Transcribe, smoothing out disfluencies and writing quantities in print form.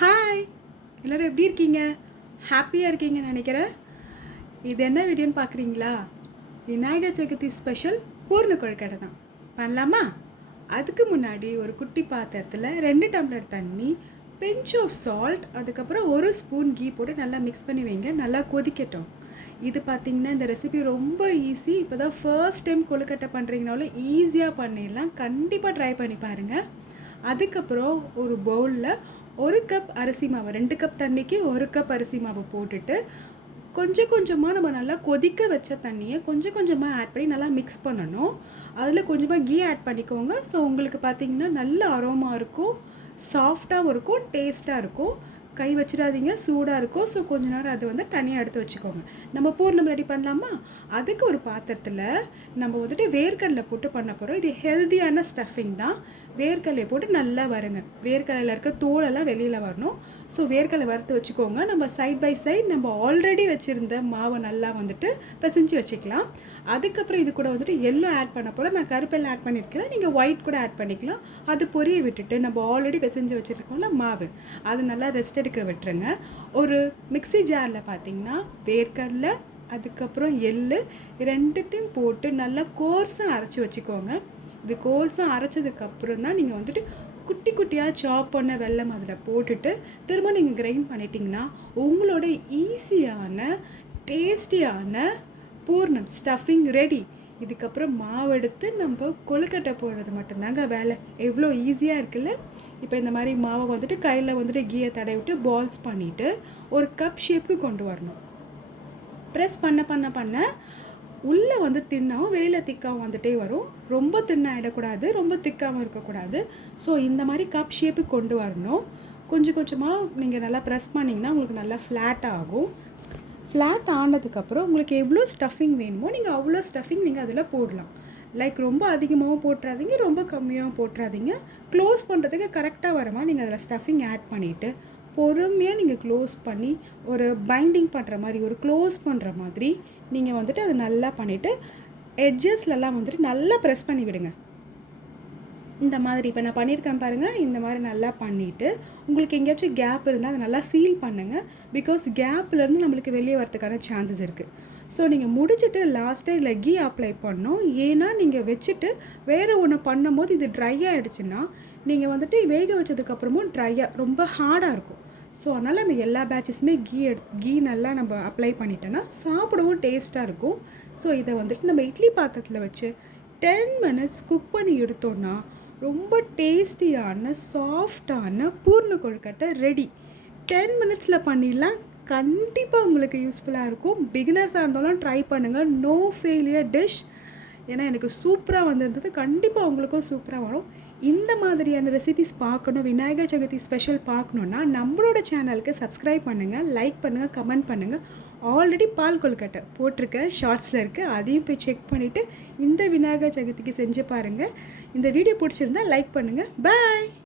Hi எல்லோரும் எப்படி இருக்கீங்க? ஹாப்பியாக இருக்கீங்கன்னு நினைக்கிறேன். இது என்ன வீடியோன்னு பார்க்குறீங்களா? விநாயகர் சதுர்த்தி ஸ்பெஷல் பூர்ண கொழுக்கட்டை தான். பண்ணலாமா? அதுக்கு முன்னாடி ஒரு குட்டி பாத்திரத்தில் 2 டம்ளர் தண்ணி, பிஞ்ச் ஆஃப் சால்ட், அதுக்கப்புறம் 1 ஸ்பூன் கீ போட்டு நல்லா மிக்ஸ் பண்ணி வைங்க. நல்லா கொதிக்கட்டும். இது பார்த்திங்கன்னா இந்த ரெசிபி ரொம்ப ஈஸி. இப்போ தான் ஃபர்ஸ்ட் டைம் கொழுக்கட்டை பண்ணுறீங்கனாலும் ஈஸியாக பண்ணிடலாம். கண்டிப்பாக ட்ரை பண்ணி பாருங்கள். அதுக்கப்புறம் ஒரு பவுலில் 1 கப் அரிசி மாவு, 2 கப் தண்ணிக்கு 1 கப் அரிசி மாவு போட்டுட்டு கொஞ்சம் கொஞ்சமாக நம்ம நல்லா கொதிக்க வச்ச தண்ணியை கொஞ்சம் கொஞ்சமாக ஆட் பண்ணி நல்லா மிக்ஸ் பண்ணணும். அதில் கொஞ்சமாக கீ ஆட் பண்ணிக்கோங்க. ஸோ உங்களுக்கு பார்த்திங்கன்னா நல்ல அரோமா இருக்கும், சாஃப்டாகவும் இருக்கும், டேஸ்ட்டாக இருக்கும். கை வச்சிடாதீங்க, சூடாக இருக்கும். ஸோ கொஞ்ச நேரம் அது வந்து தனியாக எடுத்து வச்சுக்கோங்க. நம்ம பூர்ணம் ரெடி பண்ணலாமா? அதுக்கு ஒரு பாத்திரத்தில் நம்ம வந்துட்டு வேர்க்கடலை போட்டு பண்ண போகிறோம். இது ஹெல்த்தியான ஸ்டஃபிங் தான். வேர்க்கடலை போட்டு நல்லா வருங்க. வேர்க்கடலையில் இருக்க தோலெல்லாம் வெளியில் வரணும். ஸோ வேர்க்கடலை வறுத்து வச்சுக்கோங்க. நம்ம சைட் பை சைட் நம்ம ஆல்ரெடி வச்சுருந்த மாவை நல்லா வந்துட்டு பிசைஞ்சு வச்சுக்கலாம். அதுக்கப்புறம் இது கூட வந்துட்டு எல்லோ ஆட் பண்ண போகிறோம். நான் கருப்பெல்லாம் ஆட் பண்ணியிருக்கிறேன். நீங்கள் ஒயிட் கூட ஆட் பண்ணிக்கலாம். அது பொரிய விட்டுட்டு நம்ம ஆல்ரெடி பிசைஞ்சு வச்சுருக்கோம்ல மாவு, அது நல்லா ரெஸ்ட் எடுக்க விட்டுருங்க. ஒரு மிக்ஸி ஜாரில் பார்த்திங்கன்னா வேர்க்கடலை, அதுக்கப்புறம் எள்ளு ரெண்டுத்தையும் போட்டு நல்லா கோர்ஸாக அரைச்சி வச்சுக்கோங்க. இது கோர்ஸாக அரைச்சதுக்கப்புறம் தான் நீங்கள் வந்துட்டு குட்டி குட்டியாக சாப் பண்ண வெல்லம் அதில் போட்டுட்டு திரும்ப நீங்கள் கிரைண்ட் பண்ணிட்டீங்கன்னா உங்களோட ஈஸியான டேஸ்டியான பூர்ணம் ஸ்டஃபிங் ரெடி. இதுக்கப்புறம் மாவு எடுத்து நம்ம கொழுக்கட்டை போடுறது மட்டும்தாங்க வேலை. எவ்வளோ ஈஸியாக இருக்குல்ல? இப்போ இந்த மாதிரி மாவை வந்துட்டு கையில் வந்துட்டு கீயை தடவி விட்டு பால்ஸ் பண்ணிவிட்டு ஒரு கப் ஷேப்புக்கு கொண்டு வரணும். ப்ரெஸ் பண்ண பண்ண பண்ண உள்ளே வந்து தின்னாவும் வெளியில் திக்காகவும் வந்துட்டே வரும். ரொம்ப தின்னாயிடக்கூடாது, ரொம்ப திக்காகவும் இருக்கக்கூடாது. ஸோ இந்த மாதிரி கப் ஷேப்புக்கு கொண்டு வரணும். கொஞ்சம் கொஞ்சமாக நீங்கள் நல்லா ப்ரெஸ் பண்ணிங்கன்னா உங்களுக்கு நல்லா ஃப்ளாட் ஆகும். ஃப்ளாட் ஆனதுக்கப்புறம் உங்களுக்கு எவ்வளோ ஸ்டஃபிங் வேணுமோ நீங்கள் அவ்வளோ ஸ்டஃபிங் நீங்கள் அதில் போடலாம். லைக் ரொம்ப அதிகமாகவும் போட்டுறாதீங்க, ரொம்ப கம்மியாகவும் போட்டுறாதீங்க. க்ளோஸ் பண்ணுறதுக்கு கரெக்டாக வர மாதிரி நீங்கள் அதில் ஸ்டஃபிங் ஆட் பண்ணிவிட்டு பொறுமையாக நீங்கள் க்ளோஸ் பண்ணி ஒரு பைண்டிங் பண்ணுற மாதிரி, ஒரு க்ளோஸ் பண்ணுற மாதிரி நீங்கள் வந்துட்டு அதை நல்லா பண்ணிவிட்டு எட்ஜஸ்லலாம் வந்துட்டு நல்லா ப்ரெஸ் பண்ணி விடுங்க. இந்த மாதிரி இப்போ நான் பண்ணியிருக்கேன் பாருங்கள். இந்த மாதிரி நல்லா பண்ணிவிட்டு உங்களுக்கு எங்கேயாச்சும் கேப் இருந்தால் அதை நல்லா சீல் பண்ணுங்கள். பிகாஸ் கேப்லேருந்து நம்மளுக்கு வெளியே வரதுக்கான சான்சஸ் இருக்குது. ஸோ நீங்கள் முடிச்சுட்டு லாஸ்ட்டாக இதில் கீ அப்ளை பண்ணணும். ஏன்னா நீங்கள் வச்சுட்டு வேறு ஒன்று பண்ணும் போது இது ட்ரை ஆகிடுச்சுன்னா நீங்கள் வந்துட்டு வேக வச்சதுக்கப்புறமும் ரொம்ப ஹார்டாக இருக்கும். ஸோ அதனால் நம்ம எல்லா பேட்சஸுமே கீ நல்லா நம்ம அப்ளை பண்ணிட்டோன்னா சாப்பிடவும் டேஸ்ட்டாக இருக்கும். ஸோ இதை வந்துட்டு நம்ம இட்லி பாத்திரத்தில் வச்சு 10 மினிட்ஸ் குக் பண்ணி எடுத்தோன்னா ரொம்ப டேஸ்டியான சாஃப்டான பூர்ண கொழுக்கட்டை ரெடி. 10 மினிட்ஸில் பண்ணிடலாம். கண்டிப்பாக உங்களுக்கு யூஸ்ஃபுல்லாக இருக்கும். பிகினர்ஸாக இருந்தாலும் ட்ரை பண்ணுங்கள். No failure dish. ஏன்னா எனக்கு சூப்பராக வந்திருந்தது. கண்டிப்பாக உங்களுக்கும் சூப்பராக வரும். இந்த மாதிரியான ரெசிபிஸ் பார்க்கணும், விநாயகர் சதுர்த்தி ஸ்பெஷல் பார்க்கணுன்னா நம்மளோட சேனலுக்கு சப்ஸ்கிரைப் பண்ணுங்கள், லைக் பண்ணுங்கள், கமெண்ட் பண்ணுங்கள். ஆல்ரெடி பால் கொழுக்கட்டை போட்டிருக்கேன், ஷார்ட்ஸில் இருக்குது. அதையும் போய் செக் பண்ணிவிட்டு இந்த விநாயகர் சதுர்த்திக்கு செஞ்சு பாருங்கள். இந்த வீடியோ பிடிச்சிருந்தா லைக் பண்ணுங்கள். பாய்.